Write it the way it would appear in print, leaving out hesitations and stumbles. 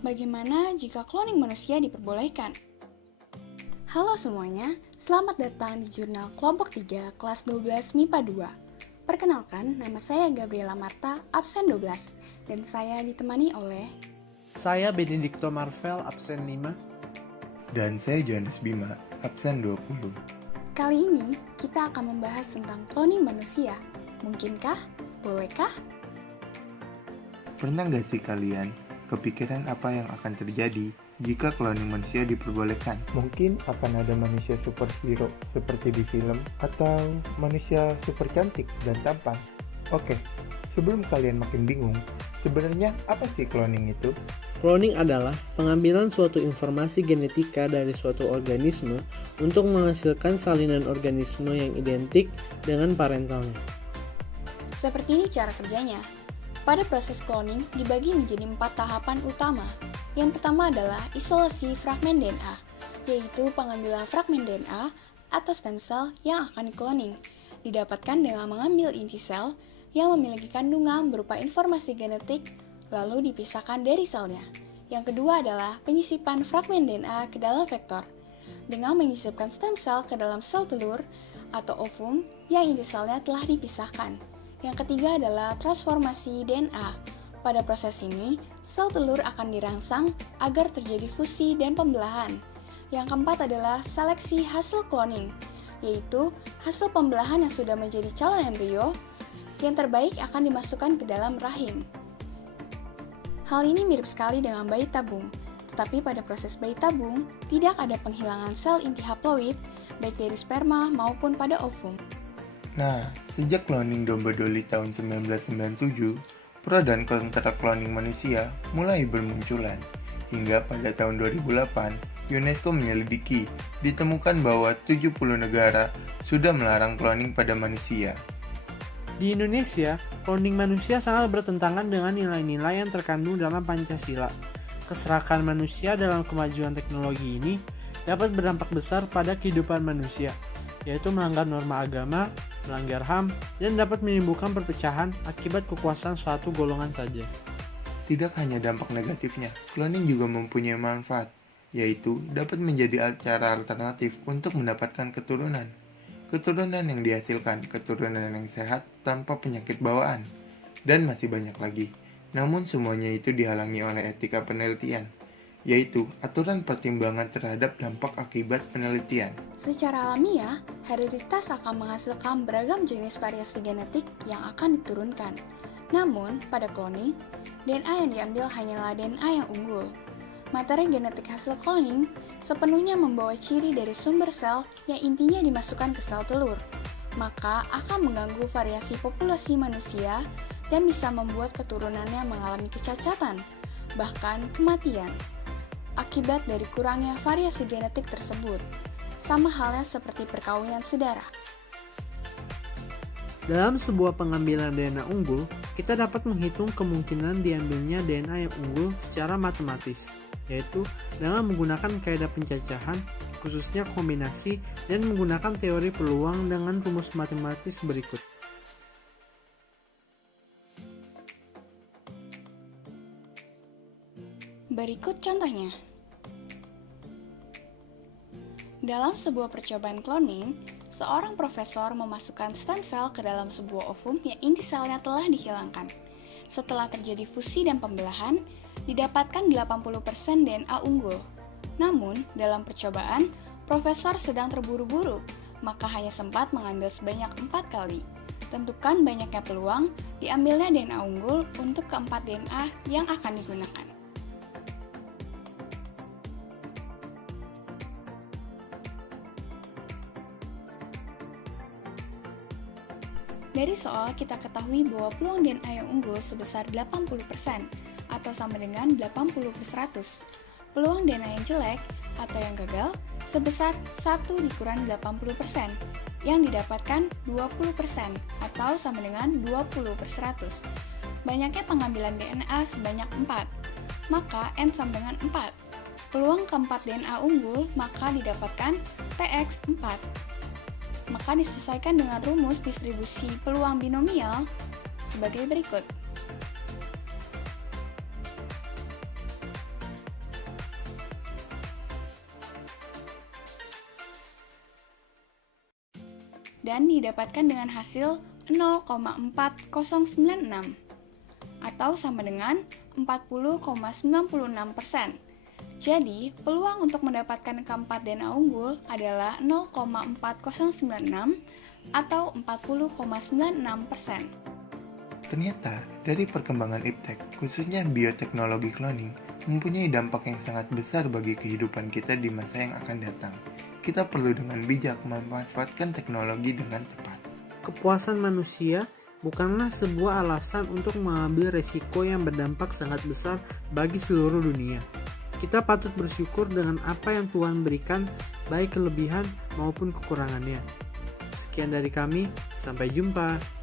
Bagaimana jika cloning manusia diperbolehkan? Halo semuanya, selamat datang di Jurnal Kelompok 3 kelas 12 MIPA 2. Perkenalkan, nama saya Gabriela Marta, absen 12, dan saya ditemani oleh Saya Benedicto Marvel, absen 5. Dan saya Johannes Bima, absen 20. Kali ini kita akan membahas tentang cloning manusia. Mungkinkah? Bolehkah? Pernah nggak sih kalian kepikiran apa yang akan terjadi jika cloning manusia diperbolehkan? Mungkin akan ada manusia superhero seperti di film atau manusia super cantik dan tampan. Oke, sebelum kalian makin bingung, sebenarnya apa sih cloning itu? Cloning adalah pengambilan suatu informasi genetika dari suatu organisme untuk menghasilkan salinan organisme yang identik dengan parentalnya. Seperti ini cara kerjanya. Pada proses cloning dibagi menjadi 4 tahapan utama. Yang pertama adalah isolasi fragmen DNA, yaitu pengambilan fragmen DNA atau stem cell yang akan dikloning, didapatkan dengan mengambil inti sel yang memiliki kandungan berupa informasi genetik, lalu dipisahkan dari selnya. Yang kedua adalah penyisipan fragmen DNA ke dalam vektor, dengan menyisipkan stem cell ke dalam sel telur atau ovum yang inti selnya telah dipisahkan. Yang ketiga adalah transformasi DNA. Pada proses ini, sel telur akan dirangsang agar terjadi fusi dan pembelahan. Yang keempat adalah seleksi hasil cloning, yaitu hasil pembelahan yang sudah menjadi calon embrio, yang terbaik akan dimasukkan ke dalam rahim. Hal ini mirip sekali dengan bayi tabung, tetapi pada proses bayi tabung, tidak ada penghilangan sel inti haploid, baik dari sperma maupun pada ovum. Nah, sejak cloning domba Dolly tahun 1997, pro dan kontra cloning manusia mulai bermunculan. Hingga pada tahun 2008, UNESCO menyelidiki, ditemukan bahwa 70 negara sudah melarang cloning pada manusia. Di Indonesia, cloning manusia sangat bertentangan dengan nilai-nilai yang terkandung dalam Pancasila. Keserakahan manusia dalam kemajuan teknologi ini dapat berdampak besar pada kehidupan manusia, yaitu melanggar norma agama, melanggar HAM, dan dapat menimbulkan perpecahan akibat kekuasaan suatu golongan saja. Tidak hanya dampak negatifnya, cloning juga mempunyai manfaat, yaitu dapat menjadi cara alternatif untuk mendapatkan keturunan. Keturunan yang dihasilkan, keturunan yang sehat tanpa penyakit bawaan, dan masih banyak lagi. Namun semuanya itu dihalangi oleh etika penelitian, yaitu aturan pertimbangan terhadap dampak akibat penelitian. Secara alamiah, hereditas akan menghasilkan beragam jenis variasi genetik yang akan diturunkan. Namun, pada cloning, DNA yang diambil hanyalah DNA yang unggul. Materi genetik hasil cloning sepenuhnya membawa ciri dari sumber sel yang intinya dimasukkan ke sel telur, maka akan mengganggu variasi populasi manusia dan bisa membuat keturunannya mengalami kecacatan, bahkan kematian, akibat dari kurangnya variasi genetik tersebut, sama halnya seperti perkawinan sedara. Dalam sebuah pengambilan DNA unggul, kita dapat menghitung kemungkinan diambilnya DNA yang unggul secara matematis, yaitu dengan menggunakan kaidah pencacahan, khususnya kombinasi, dan menggunakan teori peluang dengan rumus matematis berikut. Berikut contohnya. Dalam sebuah percobaan cloning, seorang profesor memasukkan stem cell ke dalam sebuah ovum yang inti selnya telah dihilangkan. Setelah terjadi fusi dan pembelahan, didapatkan 80% DNA unggul. Namun, dalam percobaan, profesor sedang terburu-buru, maka hanya sempat mengambil sebanyak 4 kali. Tentukan banyaknya peluang diambilnya DNA unggul untuk keempat DNA yang akan digunakan. Dari soal kita ketahui bahwa peluang DNA yang unggul sebesar 80% atau sama dengan 80/100. Peluang DNA yang jelek atau yang gagal sebesar 1 dikurangi 80%, yang didapatkan 20% atau sama dengan 20/100. Banyaknya pengambilan DNA sebanyak 4, maka N sama dengan 4. Peluang keempat DNA unggul maka didapatkan TX 4. Maka diselesaikan dengan rumus distribusi peluang binomial sebagai berikut. dan didapatkan dengan hasil 0,4096 atau sama dengan 40,96%. Jadi, peluang untuk mendapatkan keempat DNA unggul adalah 0,4096 atau 40,96%. Ternyata, dari perkembangan iptek, khususnya bioteknologi cloning, mempunyai dampak yang sangat besar bagi kehidupan kita di masa yang akan datang. Kita perlu dengan bijak memanfaatkan teknologi dengan tepat. Kepuasan manusia bukanlah sebuah alasan untuk mengambil resiko yang berdampak sangat besar bagi seluruh dunia. Kita patut bersyukur dengan apa yang Tuhan berikan, baik kelebihan maupun kekurangannya. Sekian dari kami, sampai jumpa.